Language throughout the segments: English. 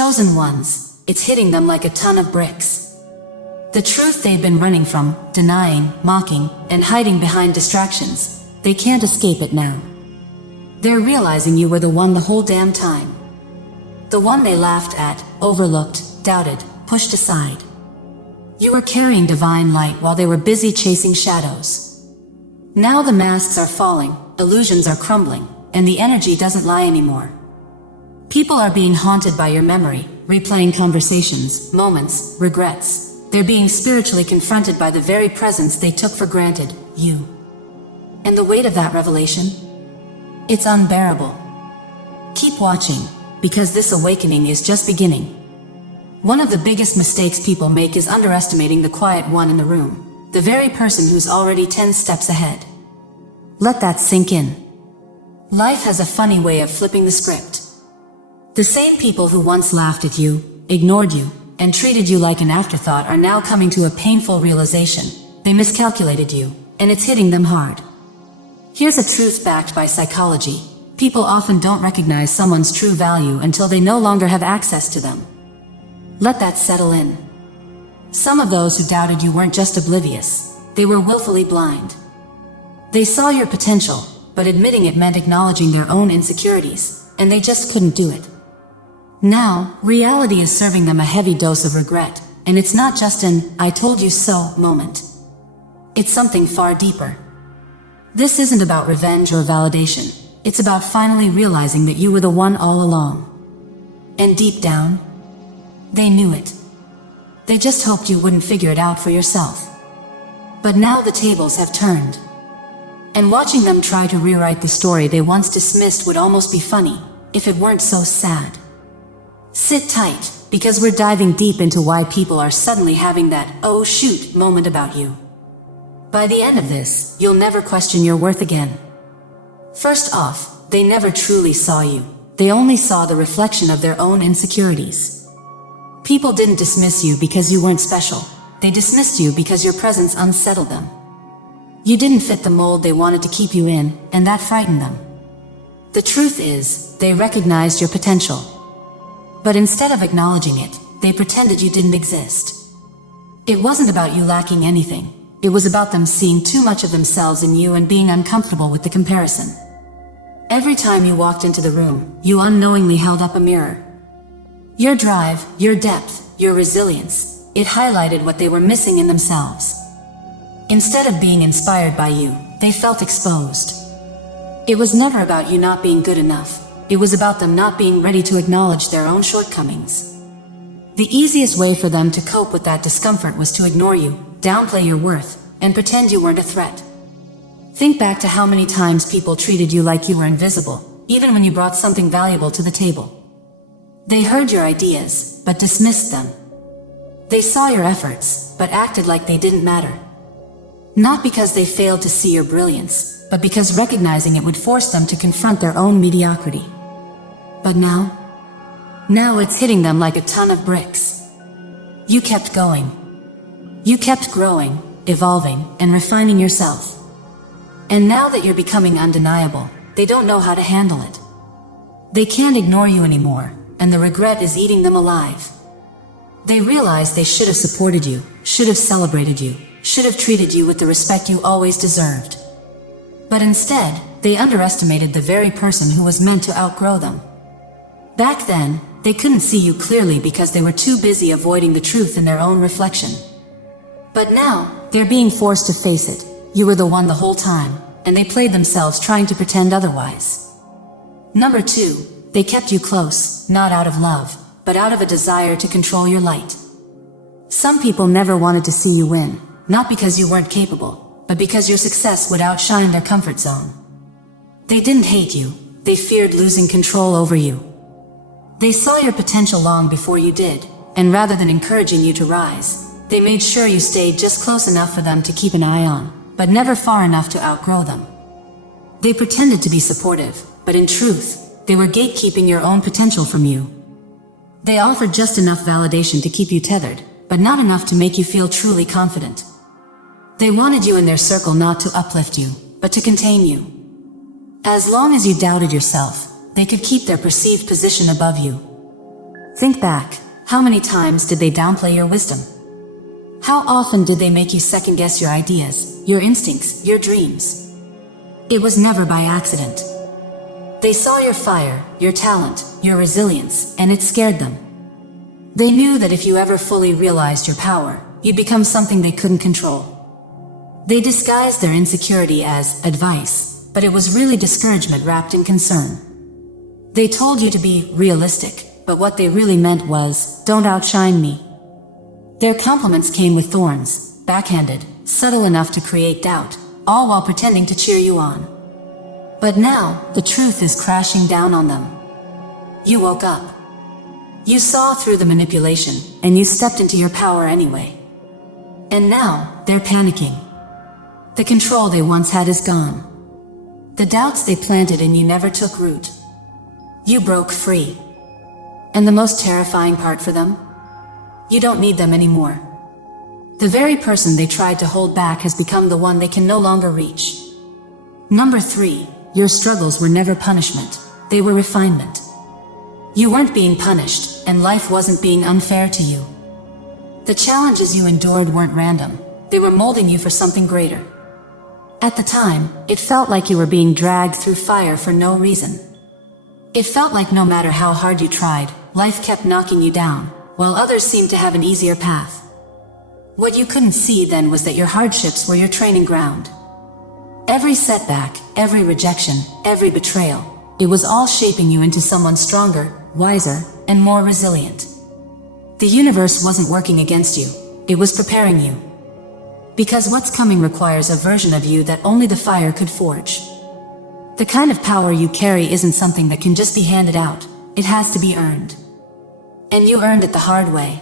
chosen ones, it's hitting them like a ton of bricks. The truth they've been running from, denying, mocking, and hiding behind distractions, they can't escape it now. They're realizing you were the one the whole damn time. The one they laughed at, overlooked, doubted, pushed aside. You were carrying divine light while they were busy chasing shadows. Now the masks are falling, illusions are crumbling, and the energy doesn't lie anymore. People are being haunted by your memory, replaying conversations, moments, regrets. They're being spiritually confronted by the very presence they took for granted, you. And the weight of that revelation? It's unbearable. Keep watching, because this awakening is just beginning. One of the biggest mistakes people make is underestimating the quiet one in the room, the very person who's already 10 steps ahead. Let that sink in. Life has a funny way of flipping the script. The same people who once laughed at you, ignored you, and treated you like an afterthought are now coming to a painful realization. They miscalculated you, and it's hitting them hard. Here's a truth backed by psychology. People often don't recognize someone's true value until they no longer have access to them. Let that settle in. Some of those who doubted you weren't just oblivious, they were willfully blind. They saw your potential, but admitting it meant acknowledging their own insecurities, and they just couldn't do it. Now, reality is serving them a heavy dose of regret, and it's not just an "I told you so" moment. It's something far deeper. This isn't about revenge or validation. It's about finally realizing that you were the one all along. And deep down, they knew it. They just hoped you wouldn't figure it out for yourself. But now the tables have turned. And watching them try to rewrite the story they once dismissed would almost be funny, if it weren't so sad. Sit tight, because we're diving deep into why people are suddenly having that "oh shoot" moment about you. By the end of this, you'll never question your worth again. First off, they never truly saw you. They only saw the reflection of their own insecurities. People didn't dismiss you because you weren't special. They dismissed you because your presence unsettled them. You didn't fit the mold they wanted to keep you in, and that frightened them. The truth is, they recognized your potential. But instead of acknowledging it, they pretended you didn't exist. It wasn't about you lacking anything. It was about them seeing too much of themselves in you and being uncomfortable with the comparison. Every time you walked into the room, you unknowingly held up a mirror. Your drive, your depth, your resilience, it highlighted what they were missing in themselves. Instead of being inspired by you, they felt exposed. It was never about you not being good enough. It was about them not being ready to acknowledge their own shortcomings. The easiest way for them to cope with that discomfort was to ignore you, downplay your worth, and pretend you weren't a threat. Think back to how many times people treated you like you were invisible, even when you brought something valuable to the table. They heard your ideas, but dismissed them. They saw your efforts, but acted like they didn't matter. Not because they failed to see your brilliance, but because recognizing it would force them to confront their own mediocrity. But now it's hitting them like a ton of bricks. You kept going. You kept growing, evolving, and refining yourself. And now that you're becoming undeniable, they don't know how to handle it. They can't ignore you anymore, and the regret is eating them alive. They realize they should have supported you, should have celebrated you, should have treated you with the respect you always deserved. But instead, they underestimated the very person who was meant to outgrow them. Back then, they couldn't see you clearly because they were too busy avoiding the truth in their own reflection. But now, they're being forced to face it. You were the one the whole time, and they played themselves trying to pretend otherwise. Number 2, they kept you close, not out of love, but out of a desire to control your light. Some people never wanted to see you win, not because you weren't capable, but because your success would outshine their comfort zone. They didn't hate you, they feared losing control over you. They saw your potential long before you did, and rather than encouraging you to rise, they made sure you stayed just close enough for them to keep an eye on, but never far enough to outgrow them. They pretended to be supportive, but in truth, they were gatekeeping your own potential from you. They offered just enough validation to keep you tethered, but not enough to make you feel truly confident. They wanted you in their circle not to uplift you, but to contain you. As long as you doubted yourself, they could keep their perceived position above you. Think back. How many times did they downplay your wisdom? How often did they make you second-guess your ideas, your instincts, your dreams? It was never by accident. They saw your fire, your talent, your resilience, and it scared them. They knew that if you ever fully realized your power, you'd become something they couldn't control. They disguised their insecurity as advice, but it was really discouragement wrapped in concern. They told you to be realistic, but what they really meant was, don't outshine me. Their compliments came with thorns, backhanded, subtle enough to create doubt, all while pretending to cheer you on. But now, the truth is crashing down on them. You woke up. You saw through the manipulation, and you stepped into your power anyway. And now, they're panicking. The control they once had is gone. The doubts they planted in you never took root. You broke free. And the most terrifying part for them? You don't need them anymore. The very person they tried to hold back has become the one they can no longer reach. Number 3, your struggles were never punishment, they were refinement. You weren't being punished, and life wasn't being unfair to you. The challenges you endured weren't random, they were molding you for something greater. At the time, it felt like you were being dragged through fire for no reason. It felt like no matter how hard you tried, life kept knocking you down, while others seemed to have an easier path. What you couldn't see then was that your hardships were your training ground. Every setback, every rejection, every betrayal, it was all shaping you into someone stronger, wiser, and more resilient. The universe wasn't working against you, it was preparing you. Because what's coming requires a version of you that only the fire could forge. The kind of power you carry isn't something that can just be handed out, it has to be earned. And you earned it the hard way.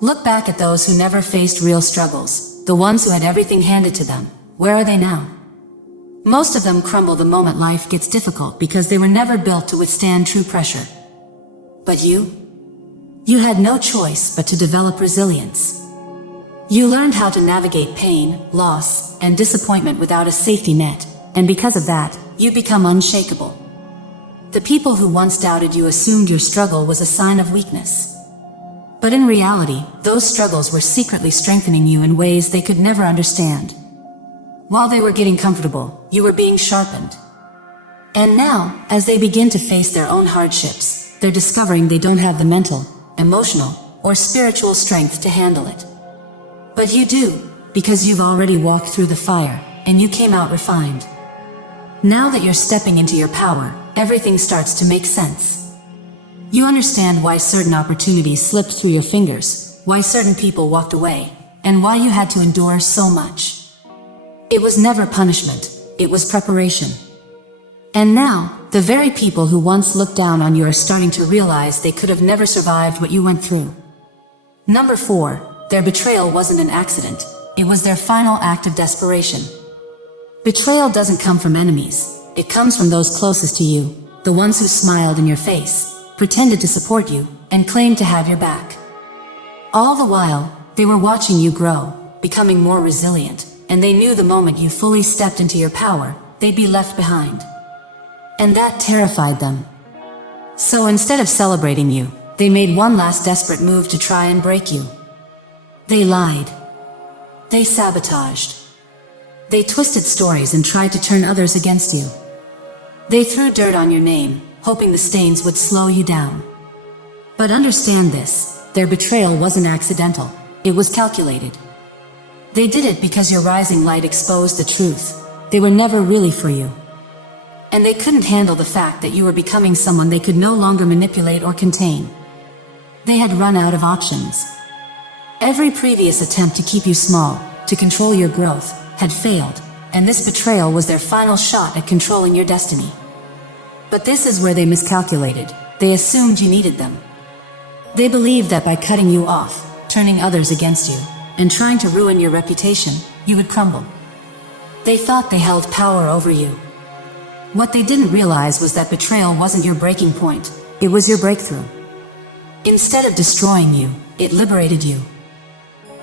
Look back at those who never faced real struggles, the ones who had everything handed to them. Where are they now? Most of them crumble the moment life gets difficult because they were never built to withstand true pressure. But you? You had no choice but to develop resilience. You learned how to navigate pain, loss, and disappointment without a safety net, and because of that, you become unshakable. The people who once doubted you assumed your struggle was a sign of weakness. But in reality, those struggles were secretly strengthening you in ways they could never understand. While they were getting comfortable, you were being sharpened. And now, as they begin to face their own hardships, they're discovering they don't have the mental, emotional, or spiritual strength to handle it. But you do, because you've already walked through the fire, and you came out refined. Now that you're stepping into your power, everything starts to make sense. You understand why certain opportunities slipped through your fingers, why certain people walked away, and why you had to endure so much. It was never punishment, it was preparation. And now, the very people who once looked down on you are starting to realize they could have never survived what you went through. Number 4. Their betrayal wasn't an accident, it was their final act of desperation. Betrayal doesn't come from enemies, it comes from those closest to you, the ones who smiled in your face, pretended to support you, and claimed to have your back. All the while, they were watching you grow, becoming more resilient, and they knew the moment you fully stepped into your power, they'd be left behind. And that terrified them. So instead of celebrating you, they made one last desperate move to try and break you. They lied. They sabotaged. They twisted stories and tried to turn others against you. They threw dirt on your name, hoping the stains would slow you down. But understand this, their betrayal wasn't accidental, it was calculated. They did it because your rising light exposed the truth. They were never really for you. And they couldn't handle the fact that you were becoming someone they could no longer manipulate or contain. They had run out of options. Every previous attempt to keep you small, to control your growth, had failed, and this betrayal was their final shot at controlling your destiny. But this is where they miscalculated. They assumed you needed them. They believed that by cutting you off, turning others against you, and trying to ruin your reputation, you would crumble. They thought they held power over you. What they didn't realize was that betrayal wasn't your breaking point, it was your breakthrough. Instead of destroying you, it liberated you.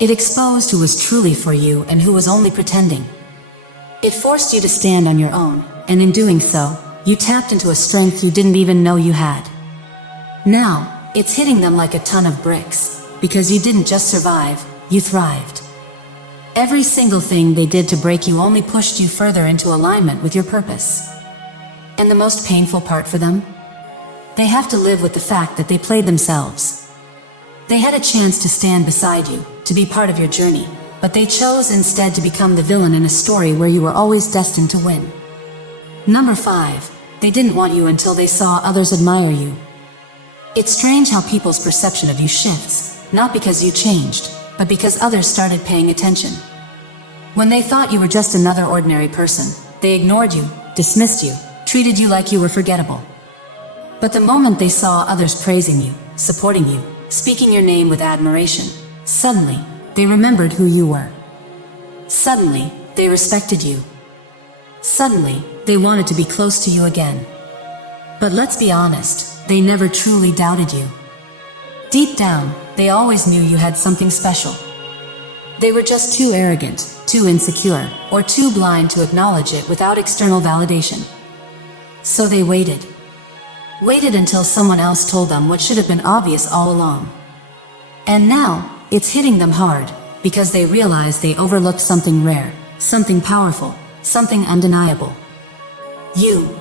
It exposed who was truly for you and who was only pretending. It forced you to stand on your own, and in doing so, you tapped into a strength you didn't even know you had. Now, it's hitting them like a ton of bricks, because you didn't just survive, you thrived. Every single thing they did to break you only pushed you further into alignment with your purpose. And the most painful part for them? They have to live with the fact that they played themselves. They had a chance to stand beside you, to be part of your journey, but they chose instead to become the villain in a story where you were always destined to win. Number 5. They didn't want you until they saw others admire you. It's strange how people's perception of you shifts, not because you changed, but because others started paying attention. When they thought you were just another ordinary person, they ignored you, dismissed you, treated you like you were forgettable. But the moment they saw others praising you, supporting you, speaking your name with admiration, suddenly, they remembered who you were. Suddenly, they respected you. Suddenly, they wanted to be close to you again. But let's be honest, they never truly doubted you. Deep down, they always knew you had something special. They were just too arrogant, too insecure, or too blind to acknowledge it without external validation. So they waited. Waited until someone else told them what should have been obvious all along. And now, it's hitting them hard, because they realize they overlooked something rare, something powerful, something undeniable. You.